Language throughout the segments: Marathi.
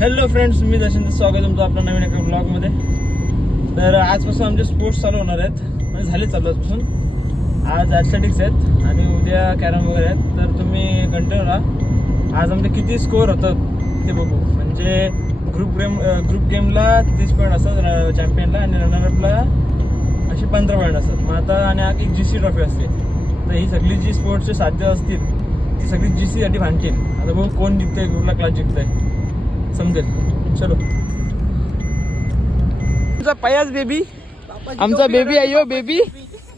हॅलो फ्रेंड्स, मी दर्शनचं स्वागत तुमचं आपल्या नवीन एका ब्लॉगमध्ये. तर आजपासून आमचे स्पोर्ट्स चालू होणार आहेत, म्हणजे झाले चालू आजपासून. आज ॲथलेटिक्स आहेत आणि उद्या कॅरम वगैरे आहेत. तर तुम्ही कंटिन्यू राहा. आज आमचे किती स्कोअर होतात ते बघू. म्हणजे ग्रुप गेमला 30 पॉईंट असतात चॅम्पियनला, आणि रनरअपला असे 15 पॉईंट असतात. मग आता आणि एक GC ट्रॉफी असते. तर ही सगळी जी स्पोर्ट्सचे साध्य असतील ती सगळी GC साठी भांडतील. आता बघू कोण जिंकतंय, कुठला क्लास जिंकतंय समजेल. चलो. आमचा पयाज बेबी, आमचा बेबी आहे बेबी.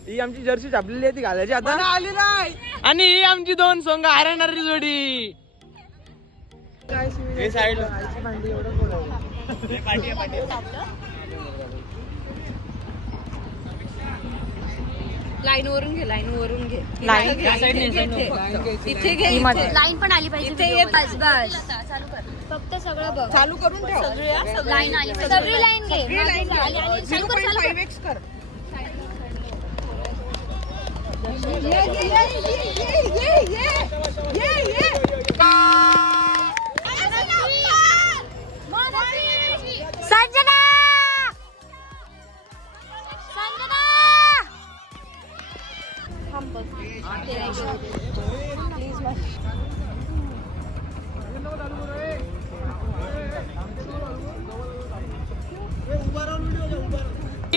ही आमची जर्सी छापलेली आहे, ती घालायची आता आली नाही. आणि ही आमची दोन सोंग हरणारी जोडी. लाईन वरून घे, लाईन वरून घे. इथे घे, लाईन पण आली पाहिजे. इथे ये, बस बस. चालू कर, फक्त सगळं बघ. चालू करून ठेव. लाईन आली पाहिजे. सगळी लाईन घे. 0.5x कर. संजना, संजना.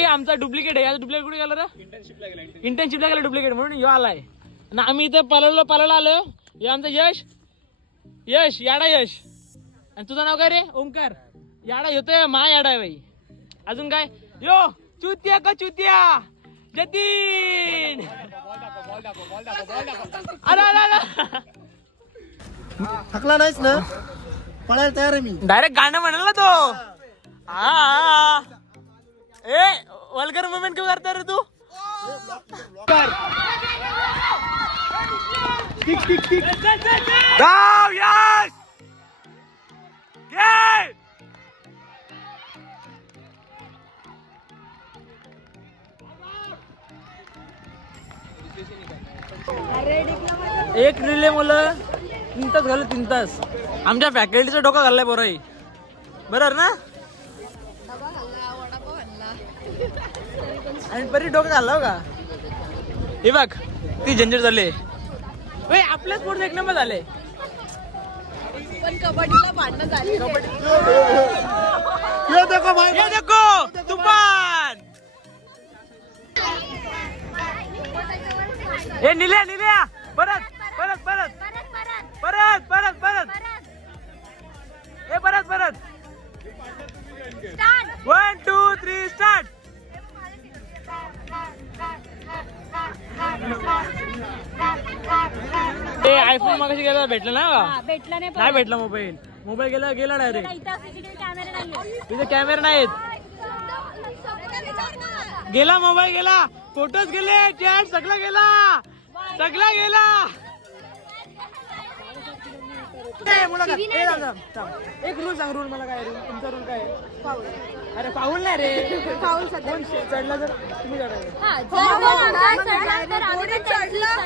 आमचा डुप्लिकेट आहे. डुप्लिकेट कुठे गेला रे? इंटर्नशिपला गेला डुप्लिकेट, म्हणून यो आलाय ना. आम्ही इथं पळायला आलो. हे आमचं यश याडा यश. आणि तुझं नाव काय रे? ओमकार. याडा येतोय, मा याडा आहे बाई. अजून काय? यो चुतिया का चुतिया जतीन. थकला नाहीस ना? पळायला तयार आहे मी. डायरेक्ट गाणं म्हणाला तो. हा ए वल्गर मुवमेंट क्यों करता रे तू? धाव यश. घे. एक रिले मुलं 3 तास घालू, 3 तास. आमच्या फॅकल्टीचं डोकं घाललंय बरं. बरोबर ना? आणि परी डोकं घालला का? हे बघ ती झंझट झाले. आपल्या स्पोर्ट्स एक नंबर झाले. पण कबड्डीला भांडणं झाली. ये देखो तुफान. ए निल्या परत परत परत परत परत परत ए परत 1 2 3 स्टार्ट. ए आयफोन मागाशी गेला, भेटला ना? भेटला नाही भेटला. मोबाईल गेला डायरेक्ट. तिथे कॅमेरा नाहीत. गेला मोबाईल, गेला फोटोज गेले, चॅट सगळं गेला. एक रूल सांग. रूल मला काय? तुमचा रूल काय? अरे पाऊल नाही रे. पाऊल सध्या चढला तर तुम्ही चढायचं.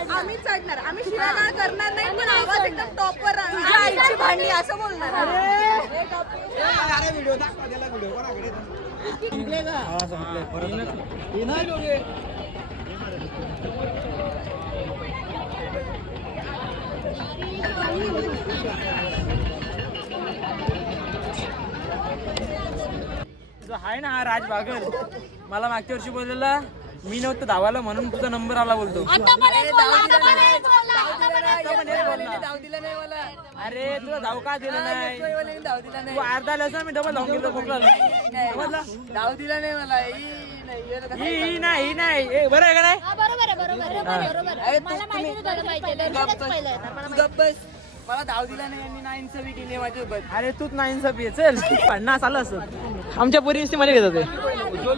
आम्ही चढणार. आम्ही शिवागाळ करणार नाही, पण आवाज एकदम टॉपवर राहणार. आईची भांडी असं बोलणार. हाय ना हा राज बागल. मला मागच्या वर्षी बोललेला, मी नव्हतं धावायला म्हणून तुझा नंबर आला बोलतो. अरे तुला धाव का दिला नाही? तू अर्धा लसा मी डबल धावून गेलो. खोकला धाव दिला नाही मला. ही नाही. बरं आहे का नाही? मला धाव दिला नाही आणि 9 केली माझ्यासोबत. अरे तूच 9 चल 50 आलं असं. आमच्या पोरी नुसती मजा घेतात ते.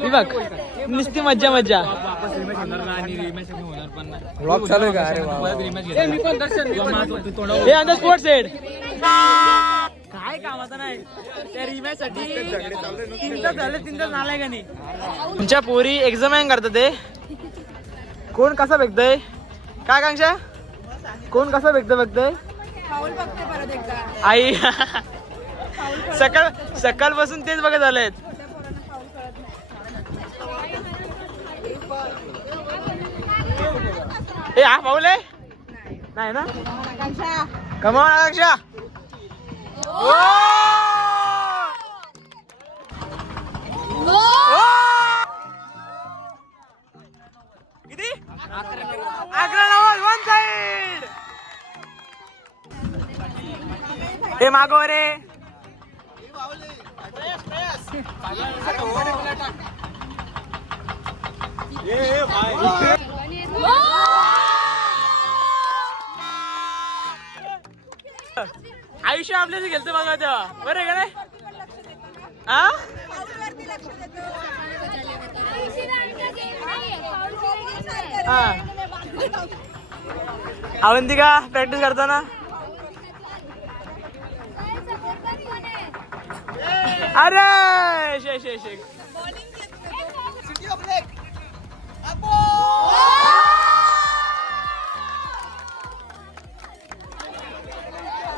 बघ नुसती मज्जा. ब्लॉग चालू आहे का? अरे हे आमचा स्पोर्ट्स सेट काय कामाचं नाही. त्या रिमॅच साठी 3 तास झाले. 3 तास नालाय का नाही? तुमच्या पोरी एक्झाम करतात ते. कोण कसा बघतय काय? कांक्षा कोण कसा बघतोय? फाऊल बघते परत एकदा. आई सकाळपासून तेच बघत आलेत. ए हा पाऊल आहे नाही ना. कमाल आकांक्षा. किती 11 वन साइड. हे मागो रे. आयुष्य आपल्याला गेलतं बघा तेव्हा बरं आहे का नाही. हा अवंतिका प्रॅक्टिस करताना. अरे शेक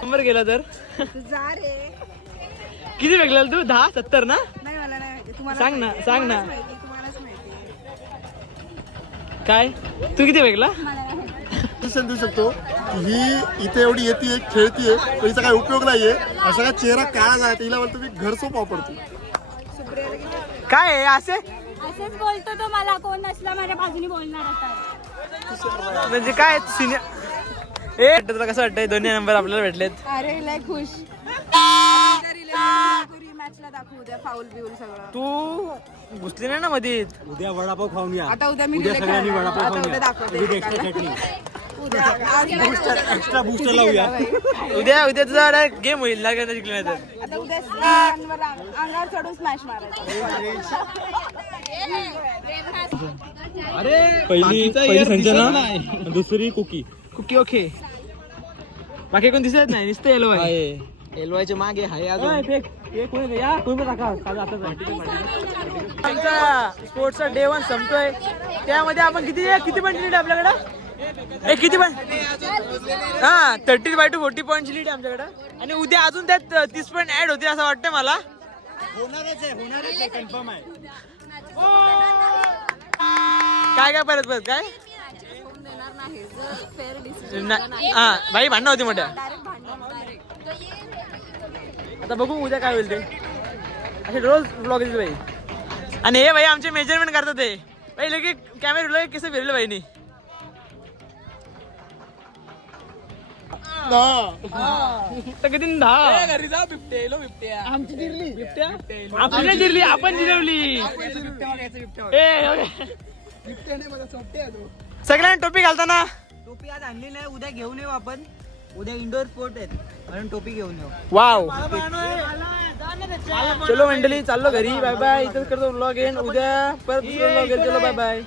नंबर गेला तर जा रे. किती भेटला तू 10 70 ना. नाही मला नाही माहिती. तुम्हाला सांग ना सांग ना तुम्हालाच माहिती. काय तू किती भेटला. देऊ शकतो ही इथे एवढी येते खेळतीये पण हिचा काही उपयोग नाहीये. असा का चेहरा काळा झाला तिला बोलतो मी घर सोप वापरतो. काय आहे असे असंच बोलतो तो मला. कोण नसला माझ्या बाजूने बोलणार आता. म्हणजे काय सिनियर. ए तुला कसं वाटतंय दोन्ही नंबर आपल्याला भेटलेत. अरे लय खुश. मॅचला दाखवू उद्या फाऊल बिऊल सगळं. तू घुसली नाही ना मध्ये. उद्या वडापाव खाऊन या. आता उद्या मी उद्या सगळ्यांनी वडापाव खाऊन उद्या या. दाखवते. उद्या एक्स्ट्रा चटणी उद्या एक्स्ट्रा बूस्टर लावूया. उद्या तुझा डायरेक्ट गेम होईल ना का जिंकलं नाही तर. आता उद्या अंगावर चढून स्मॅश मारायचं. पहिली संजना दुसरी कुकी. Cookie okay. बाकी कोण दिसत नाही नुसतं एलवाय. एलवायच्या मागे आहे स्पोर्ट्सचा डे 1 संपतोय. त्यामध्ये आपण किती पॉईंट लीड आपल्याकडं. किती पण 30 to 40 पॉईंटची लीड आहे आमच्याकडं. आणि उद्या अजून त्यात 30 पॉईंट ऍड होते असं वाटतंय मला. होणारच आहे कन्फर्म आहे. काय परत काय हा भाई भांडणं होती मोठ्या. आता बघू उद्या काय होईल ते. असे रोज ब्लॉग येते भाई. आणि हे भाई आमचे मेजरमेंट करतात ते भाई. लगे कॅमेरा कसं फिरले भाईनी. तर किती 10 घरी जा. बिबट्या आमची जिरली. बिबट्या आपली जिरली आपण जिरवली. सगळ्यांना टोपी घालताना. टोपी आज आणली नाही. उद्या घेऊन येऊ आपण. उद्या इंडोर स्पोर्ट आहेत म्हणून टोपी घेऊन येऊ. वाव चलो मंडळी चाललो घरी. Bye bye. इथंच करतो व्लॉग एंड. उद्या परत व्लॉग येईल. चलो बाय बाय.